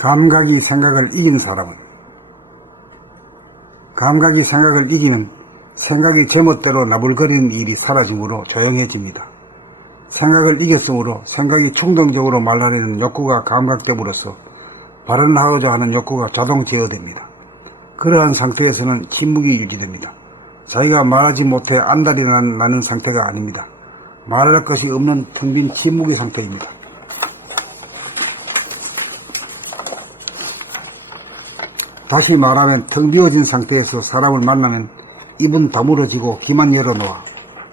감각이 생각을 이긴 사람은 감각이 생각을 이기는 생각이 제멋대로 나불거리는 일이 사라지므로 조용해집니다. 생각을 이겼으므로 생각이 충동적으로 말하려는 욕구가 감각됨으로써 발언하고자 하는 욕구가 자동 제어됩니다. 그러한 상태에서는 침묵이 유지됩니다. 자기가 말하지 못해 안달이 나는 상태가 아닙니다. 말할 것이 없는 텅 빈 침묵의 상태입니다. 다시 말하면 텅 비어진 상태에서 사람을 만나면 입은 다물어지고 귀만 열어놓아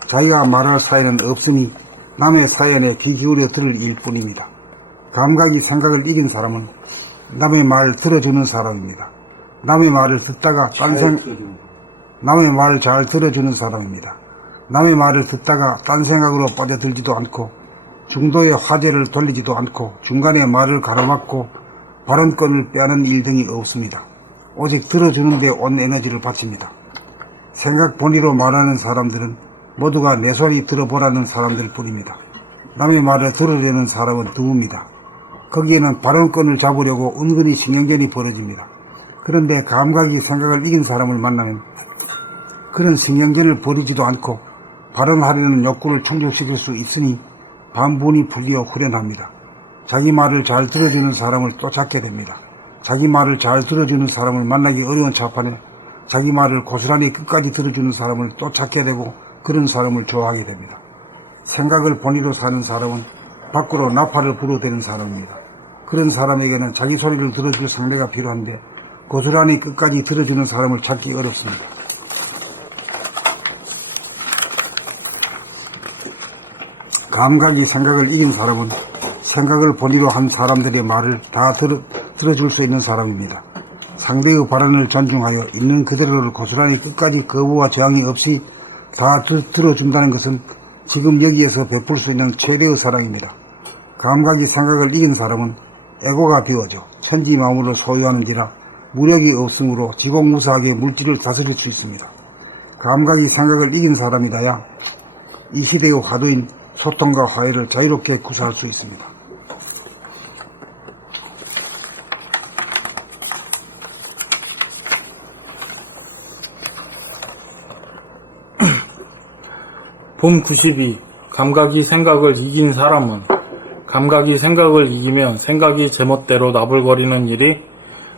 자기가 말할 사연은 없으니 남의 사연에 귀 기울여 들을 일뿐입니다. 감각이 생각을 이긴 사람은 남의 말을 들어주는 사람입니다. 남의 말을 듣다가 남의 말을 잘 들어주는 사람입니다. 남의 말을 듣다가 딴 생각으로 빠져들지도 않고 중도의 화제를 돌리지도 않고 중간에 말을 가로막고 발언권을 빼앗는 일 등이 없습니다. 오직 들어주는 데 온 에너지를 바칩니다. 생각 본위로 말하는 사람들은 모두가 내 소리 들어보라는 사람들 뿐입니다. 남의 말을 들으려는 사람은 드뭅니다. 거기에는 발언권을 잡으려고 은근히 신경전이 벌어집니다. 그런데 감각이 생각을 이긴 사람을 만나면 그런 신경전을 벌이지도 않고 발언하려는 욕구를 충족시킬 수 있으니 반분이 풀리어 후련합니다. 자기 말을 잘 들어주는 사람을 또 찾게 됩니다. 자기 말을 잘 들어주는 사람을 만나기 어려운 차판에 자기 말을 고스란히 끝까지 들어주는 사람을 또 찾게 되고 그런 사람을 좋아하게 됩니다. 생각을 본위로 사는 사람은 밖으로 나팔을 불어대는 사람입니다. 그런 사람에게는 자기 소리를 들어줄 상대가 필요한데 고스란히 끝까지 들어주는 사람을 찾기 어렵습니다. 감각이 생각을 이긴 사람은 생각을 본위로 한 사람들의 말을 다 들어줄 수 있는 사람입니다. 상대의 발언을 존중하여 있는 그대로를 고스란히 끝까지 거부와 저항이 없이 다 들어준다는 것은 지금 여기에서 베풀 수 있는 최대의 사랑입니다. 감각이 생각을 이긴 사람은 에고가 비워져 천지 마음으로 소유하는지라 무력이 없으므로 지공무사하게 물질을 다스릴 수 있습니다. 감각이 생각을 이긴 사람이다야 이 시대의 화두인 소통과 화해를 자유롭게 구사할 수 있습니다. 봄 92. 감각이 생각을 이긴 사람은 감각이 생각을 이기면 생각이 제멋대로 나불거리는 일이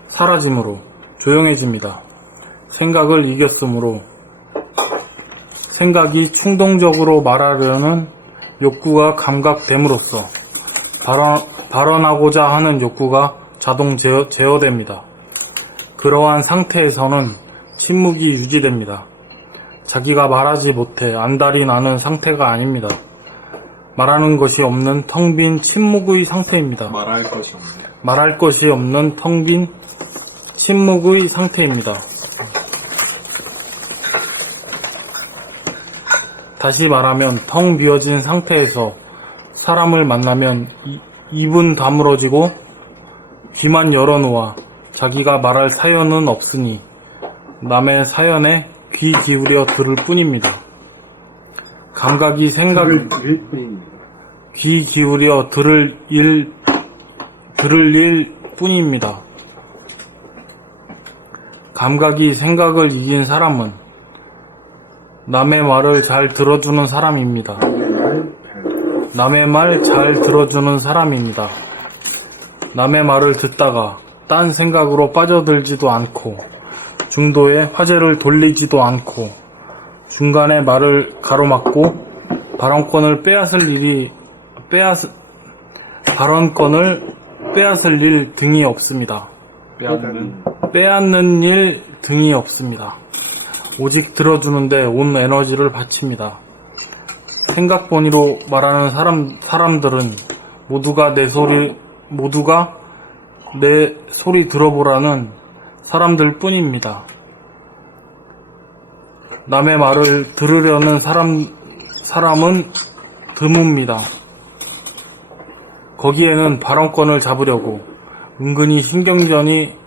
사라지므로 조용해집니다. 생각을 이겼으므로 생각이 충동적으로 말하려는 욕구가 감각됨으로써 발언하고자 하는 욕구가 자동 제어됩니다. 그러한 상태에서는 침묵이 유지됩니다. 자기가 말하지 못해 안달이 나는 상태가 아닙니다. 말하는 것이 없는 텅 빈 침묵의 상태입니다. 말할 것이 없는 텅 빈 침묵의 상태입니다. 다시 말하면 텅 비어진 상태에서 사람을 만나면 입은 다물어지고 귀만 열어놓아 자기가 말할 사연은 없으니 남의 사연에 귀 기울여 들을 뿐입니다. 감각이 귀 기울여 들을 일 뿐입니다. 감각이 생각을 이긴 사람은 남의 말을 잘 들어주는 사람입니다. 남의 말 잘 들어주는 사람입니다. 남의 말을 듣다가 딴 생각으로 빠져들지도 않고 중도에 화제를 돌리지도 않고 중간에 말을 가로막고 발언권을 빼앗을 일 등이 없습니다. 빼앗는 일 등이 없습니다. 오직 들어주는데 온 에너지를 바칩니다. 생각 본위로 말하는 사람들은 모두가 내 소리 들어보라는 사람들 뿐입니다. 남의 말을 들으려는 사람은 드뭅니다. 거기에는 발언권을 잡으려고 은근히 신경전이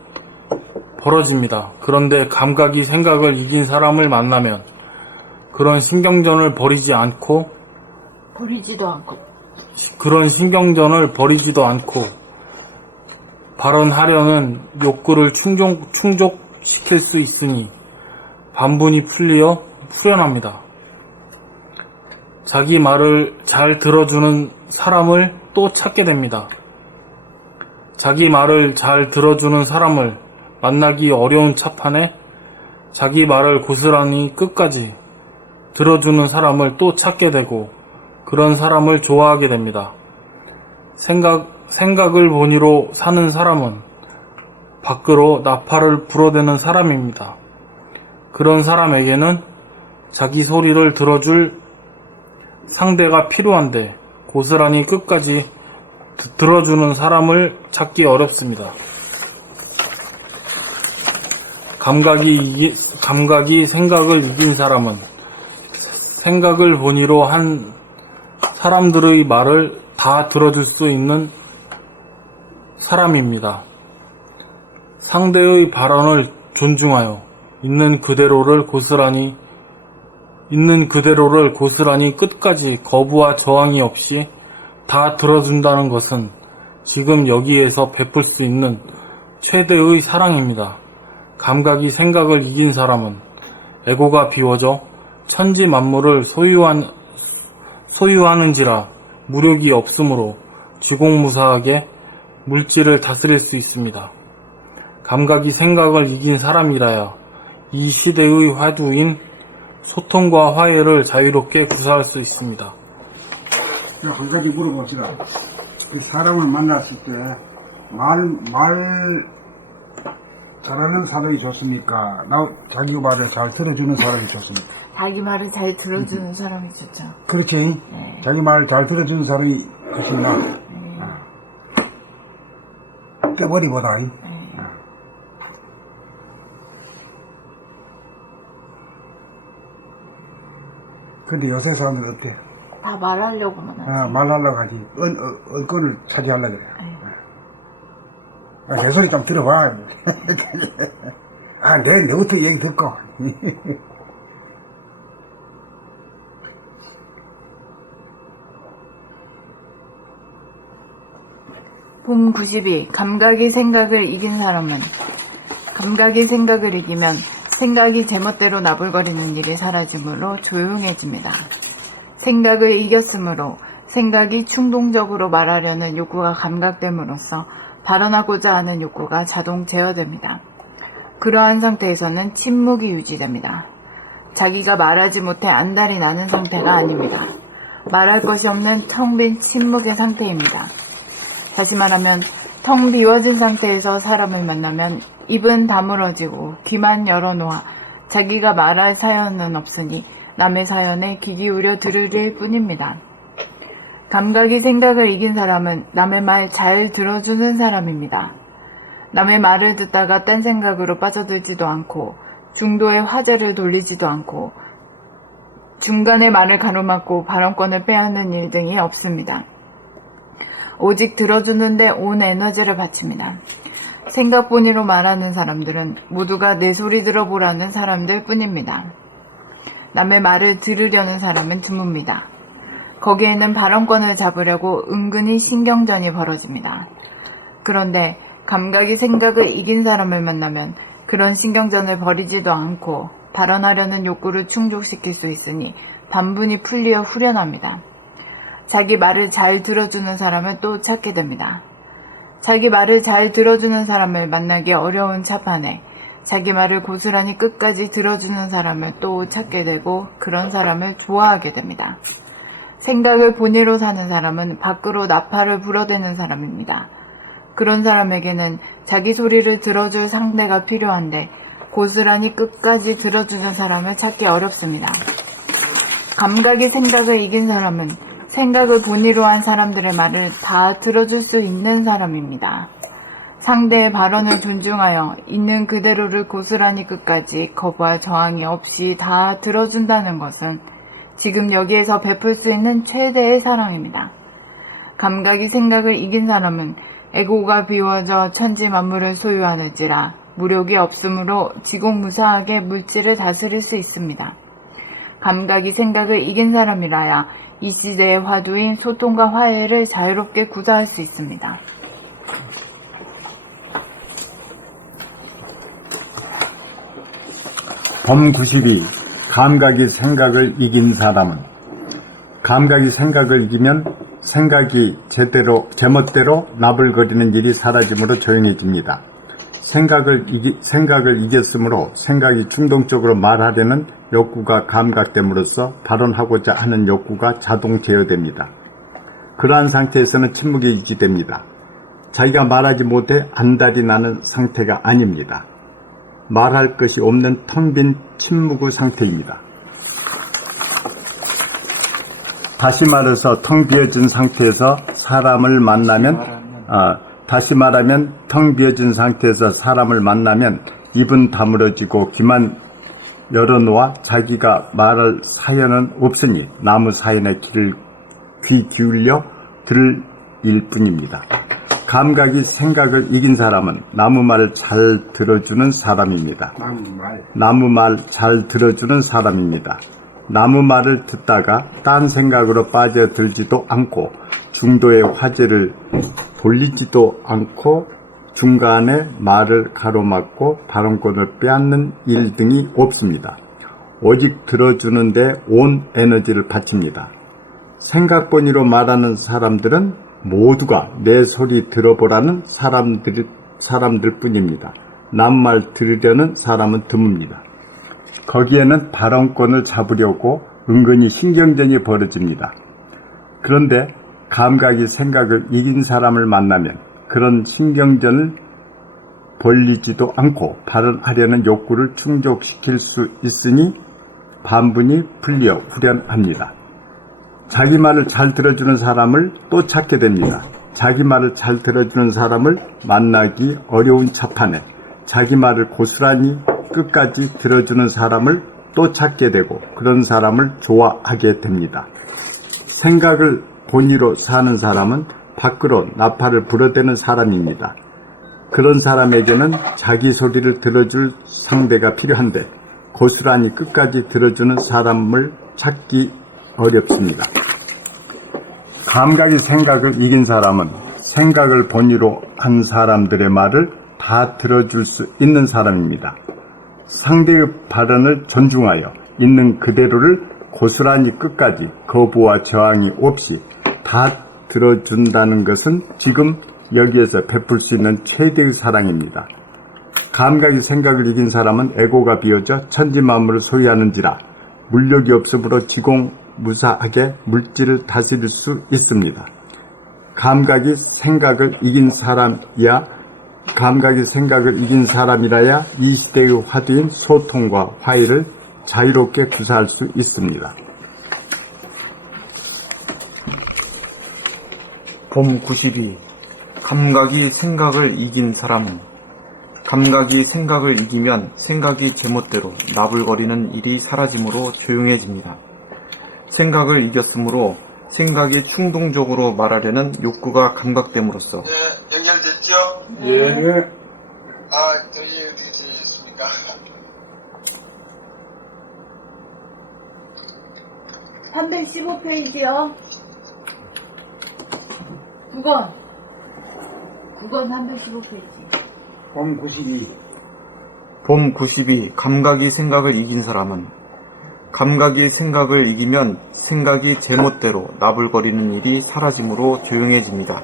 벌어집니다. 그런데 감각이 생각을 이긴 사람을 만나면 그런 신경전을 버리지도 않고 발언하려는 욕구를 충족시킬 수 있으니 반분이 풀리어 후련합니다. 자기 말을 잘 들어주는 사람을 또 찾게 됩니다. 자기 말을 잘 들어주는 사람을 만나기 어려운 차판에 자기 말을 고스란히 끝까지 들어주는 사람을 또 찾게 되고 그런 사람을 좋아하게 됩니다. 생각을 본의로 사는 사람은 밖으로 나팔을 불어대는 사람입니다. 그런 사람에게는 자기 소리를 들어줄 상대가 필요한데 고스란히 끝까지 들어주는 사람을 찾기 어렵습니다. 감각이 생각을 이긴 사람은 생각을 본의로 한 사람들의 말을 다 들어줄 수 있는 사람입니다. 상대의 발언을 존중하여 있는 그대로를 고스란히 끝까지 거부와 저항이 없이 다 들어준다는 것은 지금 여기에서 베풀 수 있는 최대의 사랑입니다. 감각이 생각을 이긴 사람은 에고가 비워져 천지 만물을 소유하는지라 무력이 없으므로 지공무사하게 물질을 다스릴 수 있습니다. 감각이 생각을 이긴 사람이라야 이 시대의 화두인 소통과 화해를 자유롭게 구사할 수 있습니다. 한 가지 물어봅시다. 사람을 만났을 때 말 잘하는 사람이 좋습니까? 자기 말을 잘 들어주는 사람이 좋습니까? 자기 말을 잘 들어주는 사람이 좋죠. 그렇지. 네. 자기 말을 잘 들어주는 사람이 훨씬 나. 네. 떼버리보다. 네. 근데 요새 사람들은 어때? 다 말하려고만 하지. 말하려고 하지. 언권을 차지하려고 그래. 네. 내 소리 좀 들어봐. 내부터 얘기 듣고. 봄 92. 감각이 생각을 이긴 사람은 감각이 생각을 이기면 생각이 제멋대로 나불거리는 일이 사라지므로 조용해집니다. 생각을 이겼으므로 생각이 충동적으로 말하려는 욕구가 감각됨으로써 발언하고자 하는 욕구가 자동 제어됩니다. 그러한 상태에서는 침묵이 유지됩니다. 자기가 말하지 못해 안달이 나는 상태가 아닙니다. 말할 것이 없는 텅 빈 침묵의 상태입니다. 다시 말하면 텅 비워진 상태에서 사람을 만나면 입은 다물어지고 귀만 열어놓아 자기가 말할 사연은 없으니 남의 사연에 귀 기울여 들으릴 뿐입니다. 감각이 생각을 이긴 사람은 남의 말 잘 들어주는 사람입니다. 남의 말을 듣다가 딴 생각으로 빠져들지도 않고 중도의 화제를 돌리지도 않고 중간에 말을 가로막고 발언권을 빼앗는 일 등이 없습니다. 오직 들어주는데 온 에너지를 바칩니다. 생각 본위로 말하는 사람들은 모두가 내 소리 들어보라는 사람들 뿐입니다. 남의 말을 들으려는 사람은 드뭅니다. 거기에는 발언권을 잡으려고 은근히 신경전이 벌어집니다. 그런데 감각이 생각을 이긴 사람을 만나면 그런 신경전을 벌이지도 않고 발언하려는 욕구를 충족시킬 수 있으니 반분이 풀리어 후련합니다. 자기 말을 잘 들어주는 사람을 또 찾게 됩니다. 자기 말을 잘 들어주는 사람을 만나기 어려운 차판에 자기 말을 고스란히 끝까지 들어주는 사람을 또 찾게 되고 그런 사람을 좋아하게 됩니다. 생각을 본의로 사는 사람은 밖으로 나팔을 불어대는 사람입니다. 그런 사람에게는 자기 소리를 들어줄 상대가 필요한데 고스란히 끝까지 들어주는 사람을 찾기 어렵습니다. 감각이 생각을 이긴 사람은 생각을 본의로 한 사람들의 말을 다 들어줄 수 있는 사람입니다. 상대의 발언을 존중하여 있는 그대로를 고스란히 끝까지 거부할 저항이 없이 다 들어준다는 것은 지금 여기에서 베풀 수 있는 최대의 사랑입니다. 감각이 생각을 이긴 사람은 에고가 비워져 천지 만물을 소유하는지라 무력이 없으므로 지공무사하게 물질을 다스릴 수 있습니다. 감각이 생각을 이긴 사람이라야 이 시대의 화두인 소통과 화해를 자유롭게 구사할 수 있습니다. 범 92. 감각이 생각을 이긴 사람은. 감각이 생각을 이기면 생각이 제멋대로 나불거리는 일이 사라지므로 조용해집니다. 생각을 이겼으므로 생각이 충동적으로 말하려는 욕구가 감각됨으로써 발언하고자 하는 욕구가 자동 제어됩니다. 그러한 상태에서는 침묵이 유지됩니다. 자기가 말하지 못해 안달이 나는 상태가 아닙니다. 말할 것이 없는 텅 빈 침묵의 상태입니다. 다시 말해서 텅 비어진 상태에서 사람을 만나면 텅 비어진 상태에서 사람을 만나면 입은 다물어지고 귀만 열어놓아 자기가 말할 사연은 없으니 남의 사연에 귀 기울여 들을 일뿐입니다. 감각이 생각을 이긴 사람은 남의 말을 잘 들어주는 사람입니다. 남의 말 잘 들어주는 사람입니다. 남의 말을 듣다가 딴 생각으로 빠져들지도 않고 중도의 화제를 돌리지도 않고 중간에 말을 가로막고 발언권을 빼앗는 일 등이 없습니다. 오직 들어주는데 온 에너지를 바칩니다. 생각본위로 말하는 사람들은 모두가 내 소리 들어보라는 사람들 뿐입니다. 남 말 들으려는 사람은 드뭅니다. 거기에는 발언권을 잡으려고 은근히 신경전이 벌어집니다. 그런데 감각이 생각을 이긴 사람을 만나면 그런 신경전을 벌리지도 않고 발언하려는 욕구를 충족시킬 수 있으니 반분이 풀려 후련합니다. 자기 말을 잘 들어주는 사람을 또 찾게 됩니다. 자기 말을 잘 들어주는 사람을 만나기 어려운 차판에 자기 말을 고스란히 끝까지 들어주는 사람을 또 찾게 되고 그런 사람을 좋아하게 됩니다. 생각을 본의로 사는 사람은 밖으로 나팔을 불어대는 사람입니다. 그런 사람에게는 자기 소리를 들어줄 상대가 필요한데 고스란히 끝까지 들어주는 사람을 찾기 어렵습니다. 감각이 생각을 이긴 사람은 생각을 본의로 한 사람들의 말을 다 들어줄 수 있는 사람입니다. 상대의 발언을 존중하여 있는 그대로를 고스란히 끝까지 거부와 저항이 없이 다 들어준다는 것은 지금 여기에서 베풀 수 있는 최대의 사랑입니다. 감각이 생각을 이긴 사람은 에고가 비어져 천지만물을 소유하는지라 물욕이 없으므로 지공무사하게 물질을 다스릴 수 있습니다. 감각이 생각을 이긴 사람이라야 이 시대의 화두인 소통과 화해를 자유롭게 구사할 수 있습니다. 봄 92. 감각이 생각을 이긴 사람은. 감각이 생각을 이기면 생각이 제멋대로 나불거리는 일이 사라지므로 조용해집니다. 생각을 이겼으므로 생각이 충동적으로 말하려는 욕구가 감각됨으로써. 네, 연결됐죠? 예. 저희 어떻게 지내셨습니까? (315페이지요) 9권 315페이지. 범 92. 봄 92. 감각이 생각을 이긴 사람은. 감각이 생각을 이기면 생각이 제멋대로 나불거리는 일이 사라지므로 조용해집니다.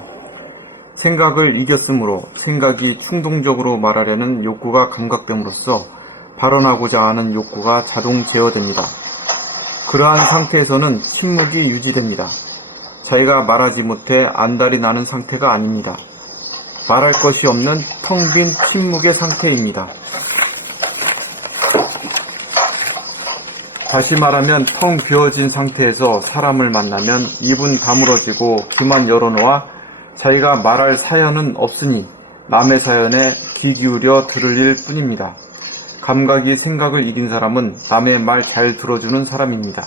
생각을 이겼으므로 생각이 충동적으로 말하려는 욕구가 감각됨으로써 발언하고자 하는 욕구가 자동 제어됩니다. 그러한 상태에서는 침묵이 유지됩니다. 자기가 말하지 못해 안달이 나는 상태가 아닙니다. 말할 것이 없는 텅 빈 침묵의 상태입니다. 다시 말하면 텅 비어진 상태에서 사람을 만나면 입은 다물어지고 귀만 열어놓아 자기가 말할 사연은 없으니 남의 사연에 귀 기울여 들을 일 뿐입니다. 감각이 생각을 이긴 사람은 남의 말 잘 들어주는 사람입니다.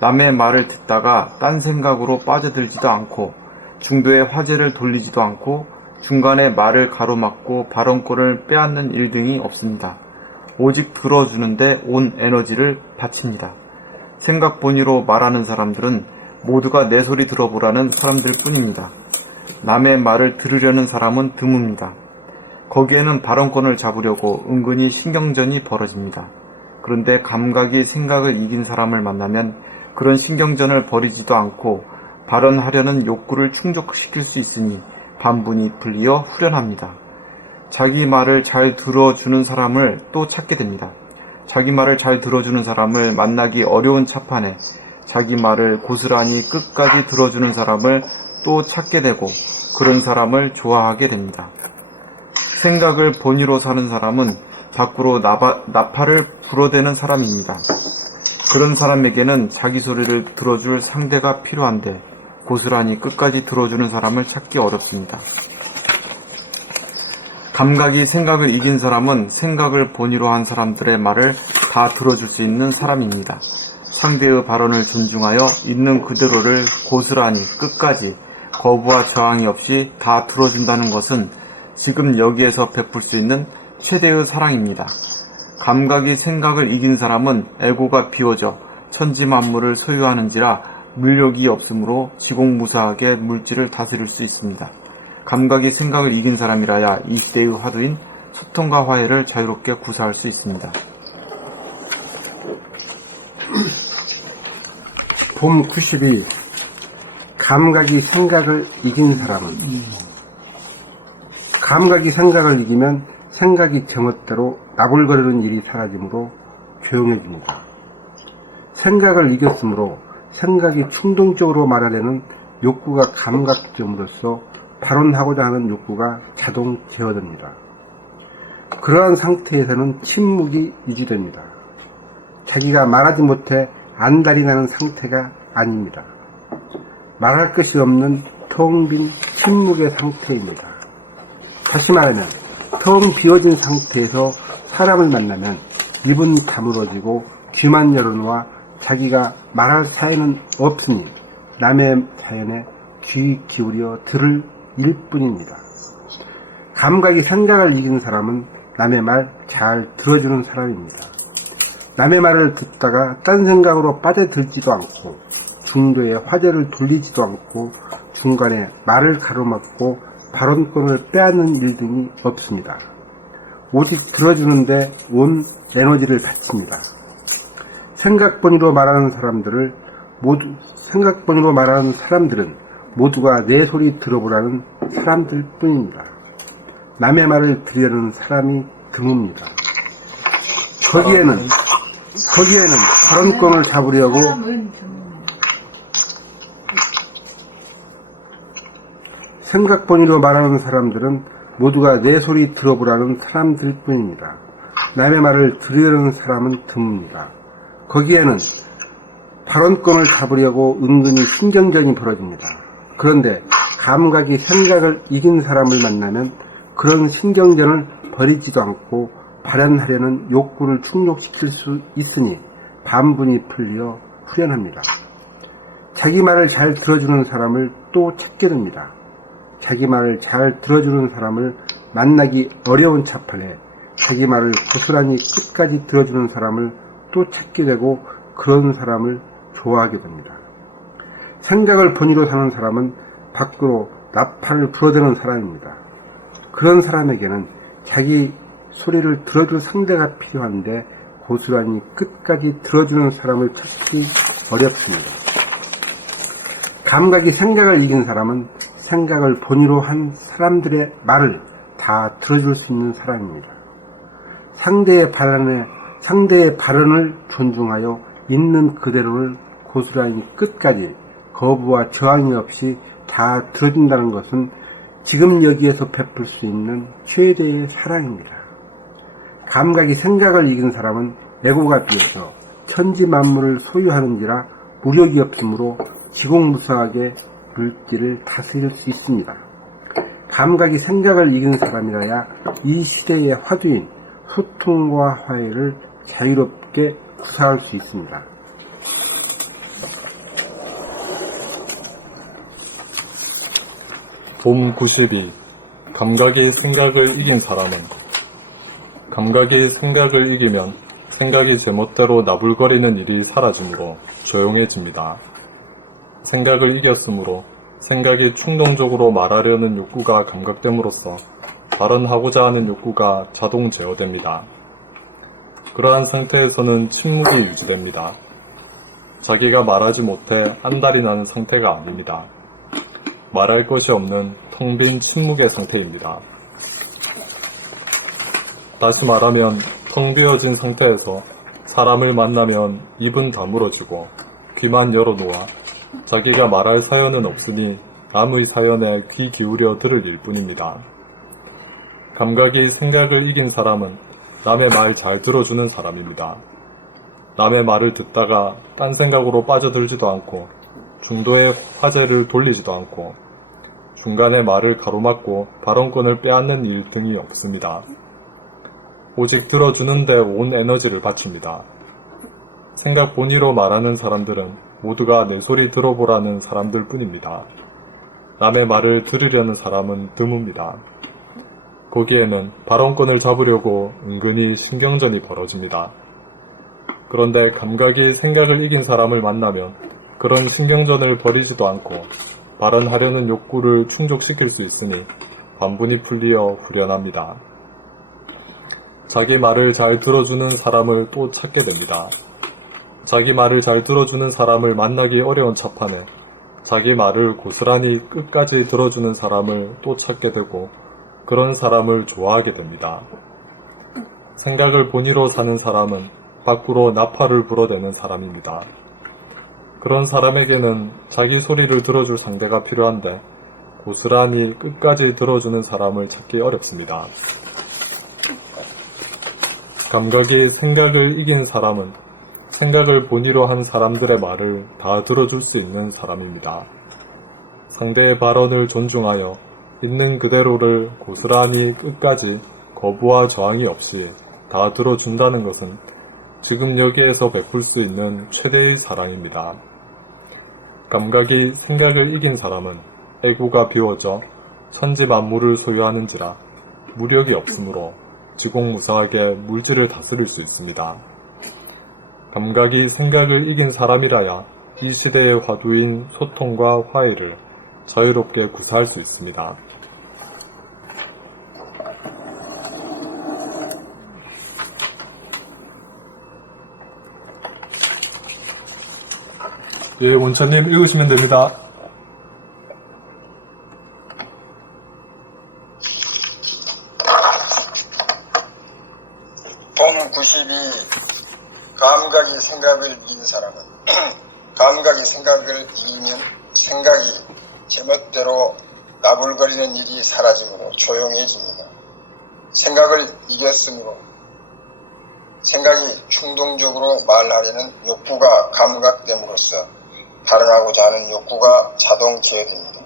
남의 말을 듣다가 딴 생각으로 빠져들지도 않고 중도의 화제를 돌리지도 않고 중간에 말을 가로막고 발언권을 빼앗는 일 등이 없습니다. 오직 들어주는데 온 에너지를 바칩니다. 생각 본위로 말하는 사람들은 모두가 내 소리 들어보라는 사람들 뿐입니다. 남의 말을 들으려는 사람은 드뭅니다. 거기에는 발언권을 잡으려고 은근히 신경전이 벌어집니다. 그런데 감각이 생각을 이긴 사람을 만나면 그런 신경전을 벌이지도 않고 발언하려는 욕구를 충족시킬 수 있으니 반분이 풀리어 후련합니다. 자기 말을 잘 들어주는 사람을 또 찾게 됩니다. 자기 말을 잘 들어주는 사람을 만나기 어려운 차판에 자기 말을 고스란히 끝까지 들어주는 사람을 또 찾게 되고 그런 사람을 좋아하게 됩니다. 생각을 본의로 사는 사람은 밖으로 나팔을 불어대는 사람입니다. 그런 사람에게는 자기 소리를 들어줄 상대가 필요한데 고스란히 끝까지 들어주는 사람을 찾기 어렵습니다. 감각이 생각을 이긴 사람은 생각을 본의로 한 사람들의 말을 다 들어줄 수 있는 사람입니다. 상대의 발언을 존중하여 있는 그대로를 고스란히 끝까지 거부와 저항이 없이 다 들어준다는 것은 지금 여기에서 베풀 수 있는 최대의 사랑입니다. 감각이 생각을 이긴 사람은 애고가 비워져 천지만물을 소유하는지라 물욕이 없으므로 지공무사하게 물질을 다스릴 수 있습니다. 감각이 생각을 이긴 사람이라야 이 시대의 화두인 소통과 화해를 자유롭게 구사할 수 있습니다. 봄 92. 감각이 생각을 이긴 사람은 감각이 생각을 이기면 생각이 제멋대로 나불거리는 일이 사라지므로 조용해집니다. 생각을 이겼으므로 생각이 충동적으로 말하려는 욕구가 감각점으로써 발언하고자 하는 욕구가 자동 제어됩니다. 그러한 상태에서는 침묵이 유지됩니다. 자기가 말하지 못해 안달이 나는 상태가 아닙니다. 말할 것이 없는 텅 빈 침묵의 상태입니다. 다시 말하면 텅 비어진 상태에서 사람을 만나면 입은 다물어지고 귀만 열어놓아 자기가 말할 사연은 없으니 남의 사연에 귀 기울여 들을 일뿐입니다. 감각이 생각을 이긴 사람은 남의 말 잘 들어주는 사람입니다. 남의 말을 듣다가 딴 생각으로 빠져들지도 않고 중도에 화제를 돌리지도 않고 중간에 말을 가로막고 발언권을 빼앗는 일 등이 없습니다. 오직 들어주는데 온 에너지를 바칩니다. 생각본위로 말하는 사람들은 모두가 내 소리 들어보라는 사람들 뿐입니다. 남의 말을 들으려는 사람이 드뭅니다. 거기에는 발언권을 잡으려고 생각본위로 말하는 사람들은 모두가 내 소리 들어보라는 사람들 뿐입니다. 남의 말을 들으려는 사람은 드뭅니다. 거기에는 발언권을 잡으려고 은근히 신경전이 벌어집니다. 그런데 감각이 생각을 이긴 사람을 만나면 그런 신경전을 벌이지도 않고 발현하려는 욕구를 충족시킬 수 있으니 반분이 풀려 후련합니다. 자기 말을 잘 들어주는 사람을 또 찾게 됩니다. 자기 말을 잘 들어주는 사람을 만나기 어려운 차판에 자기 말을 고스란히 끝까지 들어주는 사람을 또 찾게 되고 그런 사람을 좋아하게 됩니다. 생각을 본의로 사는 사람은 밖으로 나팔을 불어대는 사람입니다. 그런 사람에게는 자기 소리를 들어줄 상대가 필요한데 고스란히 끝까지 들어주는 사람을 찾기 어렵습니다. 감각이 생각을 이긴 사람은 생각을 본의로 한 사람들의 말을 다 들어줄 수 있는 사람입니다. 상대의 발언을 존중하여 있는 그대로를 고스란히 끝까지 거부와 저항이 없이 다 들어준다는 것은 지금 여기에서 베풀 수 있는 최대의 사랑입니다. 감각이 생각을 이긴 사람은 애고가 비어서 천지 만물을 소유하는지라 무력이 없으므로 지공무사하게 물질을 다스릴 수 있습니다. 감각이 생각을 이긴 사람이라야 이 시대의 화두인 소통과 화해를 자유롭게 구사할 수 있습니다. 봄 92. 감각이 생각을 이긴 사람은 감각이 생각을 이기면 생각이 제멋대로 나불거리는 일이 사라지므로 조용해집니다. 생각을 이겼으므로 생각이 충동적으로 말하려는 욕구가 감각됨으로써 발언하고자 하는 욕구가 자동 제어됩니다. 그러한 상태에서는 침묵이 유지됩니다. 자기가 말하지 못해 안달이 나는 상태가 아닙니다. 말할 것이 없는 텅 빈 침묵의 상태입니다. 다시 말하면 텅 비어진 상태에서 사람을 만나면 입은 다물어지고 귀만 열어놓아 자기가 말할 사연은 없으니 남의 사연에 귀 기울여 들을 일뿐입니다. 감각이 생각을 이긴 사람은 남의 말 잘 들어주는 사람입니다. 남의 말을 듣다가 딴 생각으로 빠져들지도 않고 중도에 화제를 돌리지도 않고 중간에 말을 가로막고 발언권을 빼앗는 일 등이 없습니다. 오직 들어주는데 온 에너지를 바칩니다. 생각 본위로 말하는 사람들은 모두가 내 소리 들어보라는 사람들 뿐입니다. 남의 말을 들으려는 사람은 드뭅니다. 거기에는 발언권을 잡으려고 은근히 신경전이 벌어집니다. 그런데 감각이 생각을 이긴 사람을 만나면 그런 신경전을 벌이지도 않고 발언하려는 욕구를 충족시킬 수 있으니 반분이 풀리어 후련합니다. 자기 말을 잘 들어주는 사람을 또 찾게 됩니다. 자기 말을 잘 들어주는 사람을 만나기 어려운 차판에 자기 말을 고스란히 끝까지 들어주는 사람을 또 찾게 되고 그런 사람을 좋아하게 됩니다. 생각을 본위로 사는 사람은 밖으로 나팔을 불어대는 사람입니다. 그런 사람에게는 자기 소리를 들어줄 상대가 필요한데 고스란히 끝까지 들어주는 사람을 찾기 어렵습니다. 감각이 생각을 이긴 사람은 생각을 본위로 한 사람들의 말을 다 들어줄 수 있는 사람입니다. 상대의 발언을 존중하여 있는 그대로를 고스란히 끝까지 거부와 저항이 없이 다 들어준다는 것은 지금 여기에서 베풀 수 있는 최대의 사랑입니다. 감각이 생각을 이긴 사람은 애구가 비워져 천지 만물을 소유하는지라 무력이 없으므로 지공무사하게 물질을 다스릴 수 있습니다. 감각이 생각을 이긴 사람이라야 이 시대의 화두인 소통과 화해를 자유롭게 구사할 수 있습니다. 예, 원차님 읽으시면 됩니다. 본 92. 감각이 생각을 이긴 사람은 감각이 생각을 이기면 생각이 제멋대로 나불거리는 일이 사라지므로 조용해집니다. 생각을 이겼으므로 생각이 충동적으로 말하려는 욕구가 감각됨으로써 발언하고자 하는 욕구가 자동 제어됩니다.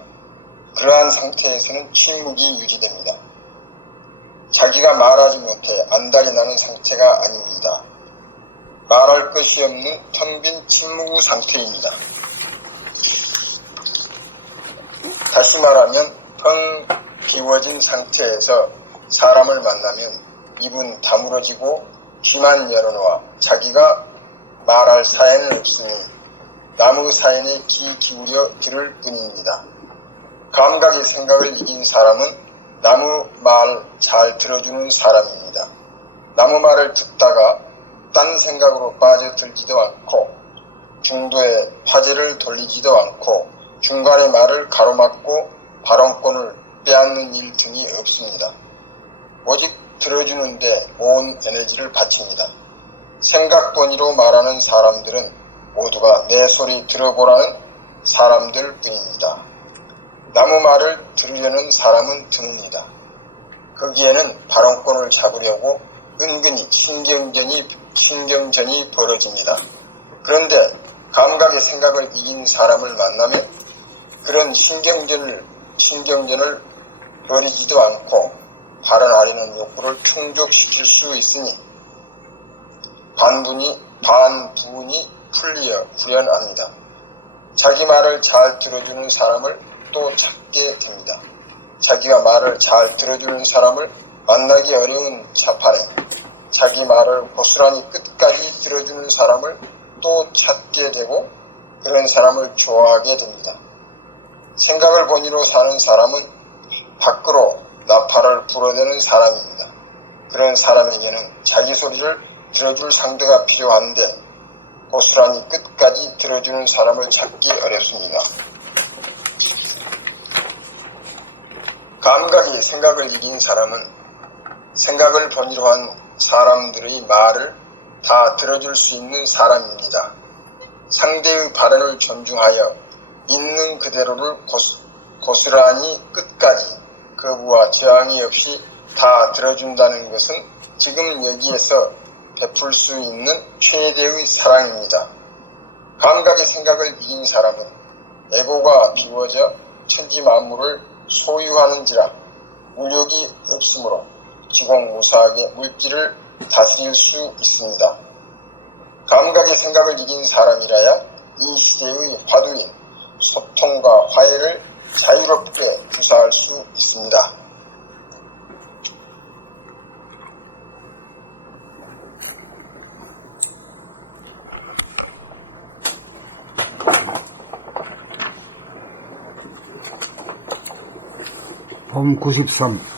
그러한 상태에서는 침묵이 유지됩니다. 자기가 말하지 못해 안달이 나는 상태가 아닙니다. 말할 것이 없는 텅 빈 침묵 상태입니다. 다시 말하면 텅 비워진 상태에서 사람을 만나면 입은 다물어지고 귀만 열어놓아 자기가 말할 사연은 없으니 남의 사연에 귀 기울여 들을 뿐입니다. 감각의 생각을 이긴 사람은 남의 말 잘 들어주는 사람입니다. 남의 말을 듣다가 딴 생각으로 빠져들지도 않고 중도에 화제를 돌리지도 않고 중간에 말을 가로막고 발언권을 빼앗는 일 등이 없습니다. 오직 들어주는데 온 에너지를 바칩니다. 생각 본위로 말하는 사람들은 모두가 내 소리 들어보라는 사람들 뿐입니다. 남의 말을 들으려는 사람은 드뭅니다. 거기에는 발언권을 잡으려고 은근히 신경전이 벌어집니다. 그런데 감각의 생각을 이긴 사람을 만나면 그런 신경전을 벌이지도 않고 발언하려는 욕구를 충족시킬 수 있으니 반분이 풀리어 후련합니다. 자기 말을 잘 들어주는 사람을 또 찾게 됩니다. 자기가 말을 잘 들어주는 사람을 만나기 어려운 차판에 자기 말을 고스란히 끝까지 들어주는 사람을 또 찾게 되고 그런 사람을 좋아하게 됩니다. 생각을 본위로 사는 사람은 밖으로 나팔을 불어대는 사람입니다. 그런 사람에게는 자기 소리를 들어줄 상대가 필요한데 고스란히 끝까지 들어주는 사람을 찾기 어렵습니다. 감각이 생각을 이긴 사람은 생각을 본의로 한 사람들의 말을 다 들어줄 수 있는 사람입니다. 상대의 발언을 존중하여 있는 그대로를 고스란히 끝까지 거부와 저항이 없이 다 들어준다는 것은 지금 여기에서 베풀 수 있는 최대의 사랑입니다. 감각의 생각을 이긴 사람은 에고가 비워져 천지 만물을 소유하는지라 물욕이 없으므로 지공무사하게 물질을 다스릴 수 있습니다. 감각의 생각을 이긴 사람이라야 이 시대의 화두인 소통과 화해를 자유롭게 구사할 수 있습니다. 봄 93